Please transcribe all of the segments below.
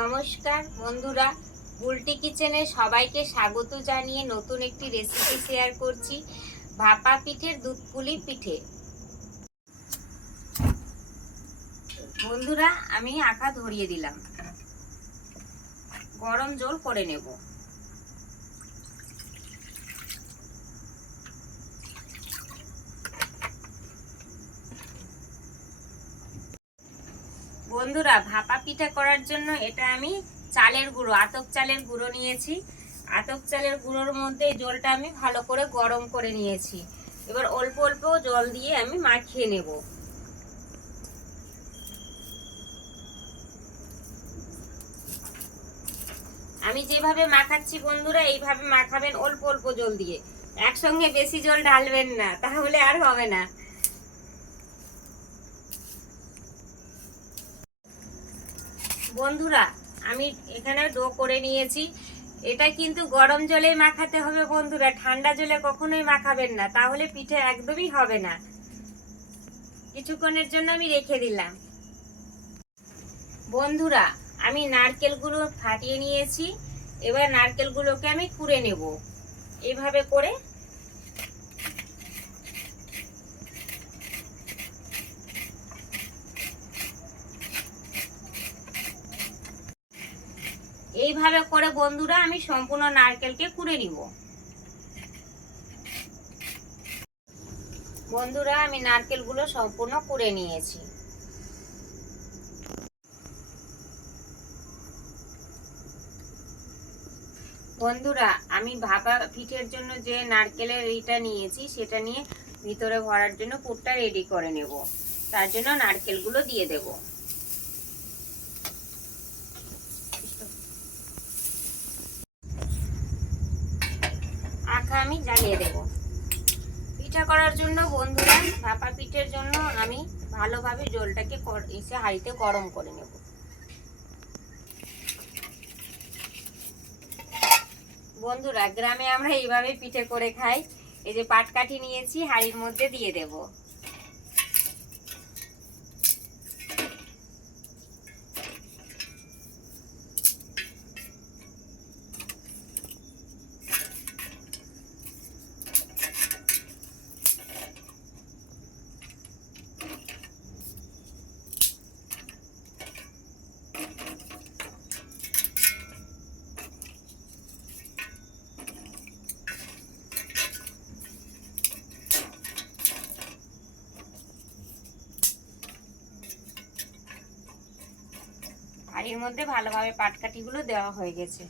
নমস্কার বন্ধুরা, বুলটি কিচেনে সবাইকে স্বাগত জানিয়ে নতুন একটি রেসিপি শেয়ার করছি। ভাপা পিঠের দুধ পুলি পিঠে। বন্ধুরা, আমি আঁকা ধরিয়ে দিলাম, গরম জল করে নেব। বন্ধুরা, ভাপা পিঠা করার জন্য এটা আমি চালের গুঁড়ো, আতপ চালের গুঁড়ো নিয়েছি। আতপ চালের গুঁড়োর মধ্যে জলটা আমি ভালো করে গরম করে নিয়েছি। এবার অল্প অল্প জল দিয়ে আমি মাখিয়ে নেব। আমি যেভাবে মাখাচ্ছি বন্ধুরা, এইভাবে মাখাবেন অল্প অল্প জল দিয়ে। একসঙ্গে বেশি জল ঢালবেন না, তাহলে আর হবে না। বন্ধুরা, আমি এখানে ডো করে নিয়েছি। এটা কিন্তু গরম জলে মাখাতে হবে বন্ধুরা, ঠান্ডা জলে কখনোই মাখাবেন না, তাহলে পিঠে একদমই হবে না। কিছুক্ষণের জন্য আমি রেখে দিলাম। বন্ধুরা, আমি নারকেলগুলো ফাটিয়ে নিয়েছি। এবার নারকেলগুলোকে আমি কুড়ে নেব এইভাবে করে। এইভাবে করে বন্ধুরা আমি সম্পূর্ণ নারকেলকে কুড়ে নিব। বন্ধুরা, আমি নারকেলগুলো সম্পূর্ণ কুড়ে নিয়েছি। বন্ধুরা, আমি ভাপা পিঠের জন্য যে নারকেলের এইটা নিয়েছি, সেটা নিয়ে ভিতরে ভরার জন্য পুরটা রেডি করে নেব। তার জন্য নারকেলগুলো দিয়ে দেব। আঁকা আমি জ্বালিয়ে দেব। পিঠা করার জন্য বন্ধুরা, ভাপা পিঠের জন্য আমি ভালোভাবে জলটাকে এসে হাঁড়িতে গরম করে নেব। বন্ধুরা, গ্রামে আমরা এইভাবে পিঠে করে খাই। এই যে পাটকাঠি নিয়েছি, হাঁড়ির মধ্যে দিয়ে দেব। হাঁড়ির মধ্যে ভালোভাবে পাটকাঠিগুলো দেওয়া হয়ে গেছে।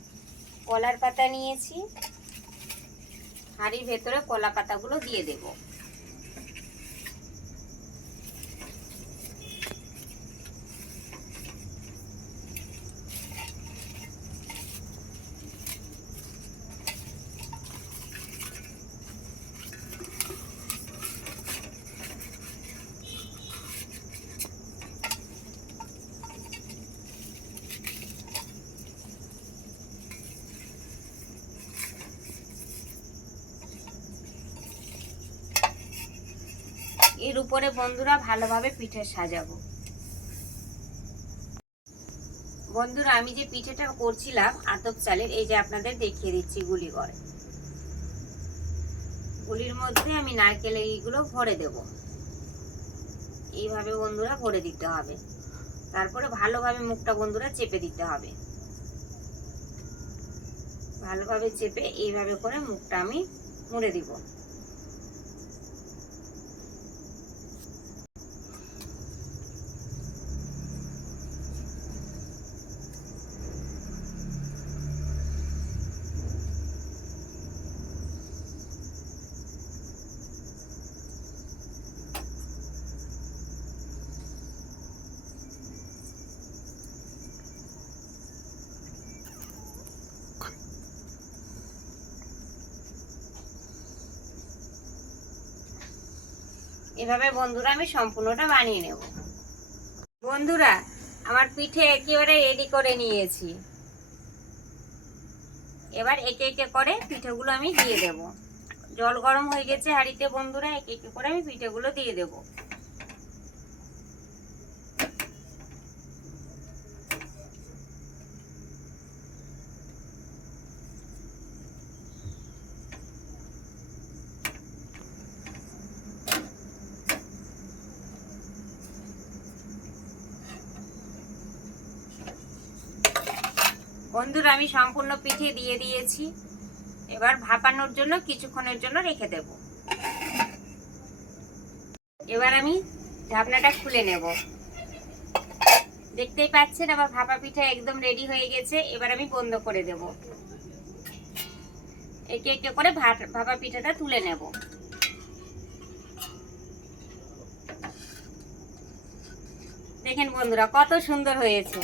কলার পাতা নিয়েছি, হাঁড়ির ভেতরে কলা পাতাগুলো দিয়ে দেব। এর উপরে বন্ধুরা ভালোভাবে পিঠে সাজাবো। বন্ধুরা, আমি যে পিঠেটা করছিলাম আতপ চালের, এই যে আপনাদের দেখিয়ে দিচ্ছি গুলি করে। গুলির মধ্যে আমি নারকেল এইগুলো ভরে দেব। এইভাবে বন্ধুরা ভরে দিতে হবে। তারপরে ভালোভাবে মুখটা বন্ধুরা চেপে দিতে হবে। ভালোভাবে চেপে এইভাবে করে মুখটা আমি মুড়ে দিব। এভাবে বন্ধুরা আমি সম্পূর্ণটা বানিয়ে নেব। বন্ধুরা, আমার পিঠে একেবারে রেডি করে নিয়েছি। এবার একে একে করে পিঠেগুলো আমি দিয়ে দেব। জল গরম হয়ে গেছে হাঁড়িতে বন্ধুরা, একে একে করে আমি পিঠেগুলো দিয়ে দেব। বন্ধুরা আমি সম্পূর্ণ পিঠে দিয়ে দিয়েছি। এবার ভাপানোর জন্য কিছুক্ষণের জন্য রেখে দেব। এবার আমি ঢাকনাটা খুলে নেব। দেখতেই পাচ্ছেন আমার ভাপা পিঠা একদম রেডি হয়ে গেছে। এবার আমি বন্ধ করে দেব। একে একে করে ভাপা পিঠাটা তুলে নেব। দেখেন বন্ধুরা কত সুন্দর হয়েছে।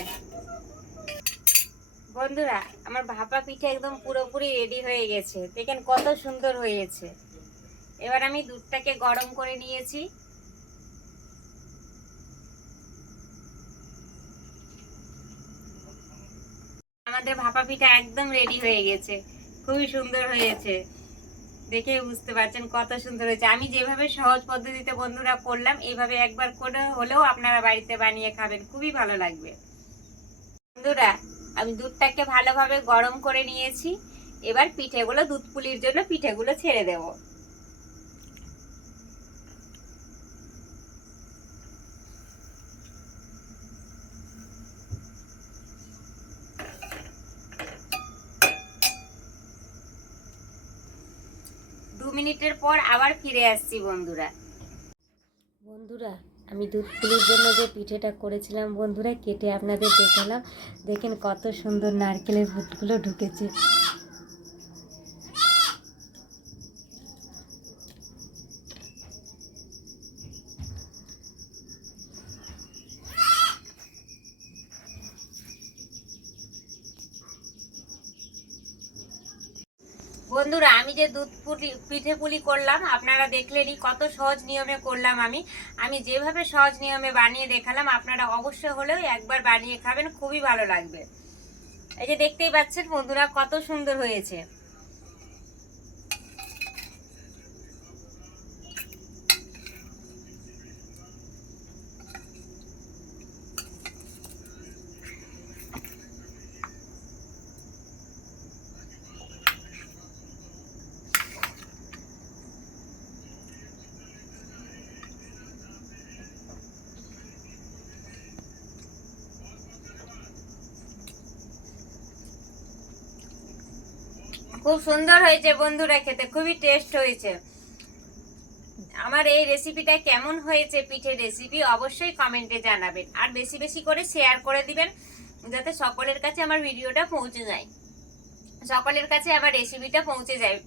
বন্ধুরা আমার ভাপা পিঠা একদম পুরোপুরি রেডি হয়ে গেছে। দেখেন কত সুন্দর হয়েছে। এবার আমি দুধটাকে গরম করে নিয়েছি। আমাদের ভাপা পিঠা একদম রেডি হয়ে গেছে। খুবই সুন্দর হয়েছে, দেখে বুঝতে পারছেন কত সুন্দর হয়েছে। আমি যেভাবে সহজ পদ্ধতিতে বন্ধুরা করলাম, এইভাবে একবার করে হলেও আপনারা বাড়িতে বানিয়ে খাবেন, খুবই ভালো লাগবে। বন্ধুরা আমি দুধটাকে ভালোভাবে গরম করে নিয়েছি। এবার পিঠেগুলো, দুধ পুলির জন্য পিঠেগুলো ছেড়ে দেব। দু মিনিটের পর আবার ফিরে আসছি বন্ধুরা। বন্ধুরা আমি দুধ পুলির জন্য যে পিঠেটা করেছিলাম বন্ধুরা, কেটে আপনাদের দেখালাম। দেখেন কত সুন্দর নারকেলের ফুটগুলো ঢুকেছে। বন্ধুরা আমি যে দুধ পিঠে পুলি করলাম আপনারা দেখলেনই কত সহজ নিয়মে করলাম। আমি যেভাবে সহজ নিয়মে বানিয়ে দেখালাম, আপনারা অবশ্যই হলেও একবার বানিয়ে খাবেন, খুবই ভালো লাগবে। এই যে দেখতেই পাচ্ছেন বন্ধুরা কত সুন্দর হয়েছে। খুব সুন্দর হয়েছে বন্ধুরা, খেতে খুবই টেস্ট হয়েছে। আমার এই রেসিপিটা কেমন হয়েছে, পিঠের রেসিপি, অবশ্যই কমেন্টে জানাবেন। আর বেশি বেশি করে শেয়ার করে দিবেন, যাতে সকলের কাছে আমার ভিডিওটা পৌঁছে যায়, সকলের কাছে আমার রেসিপিটা পৌঁছে যায়।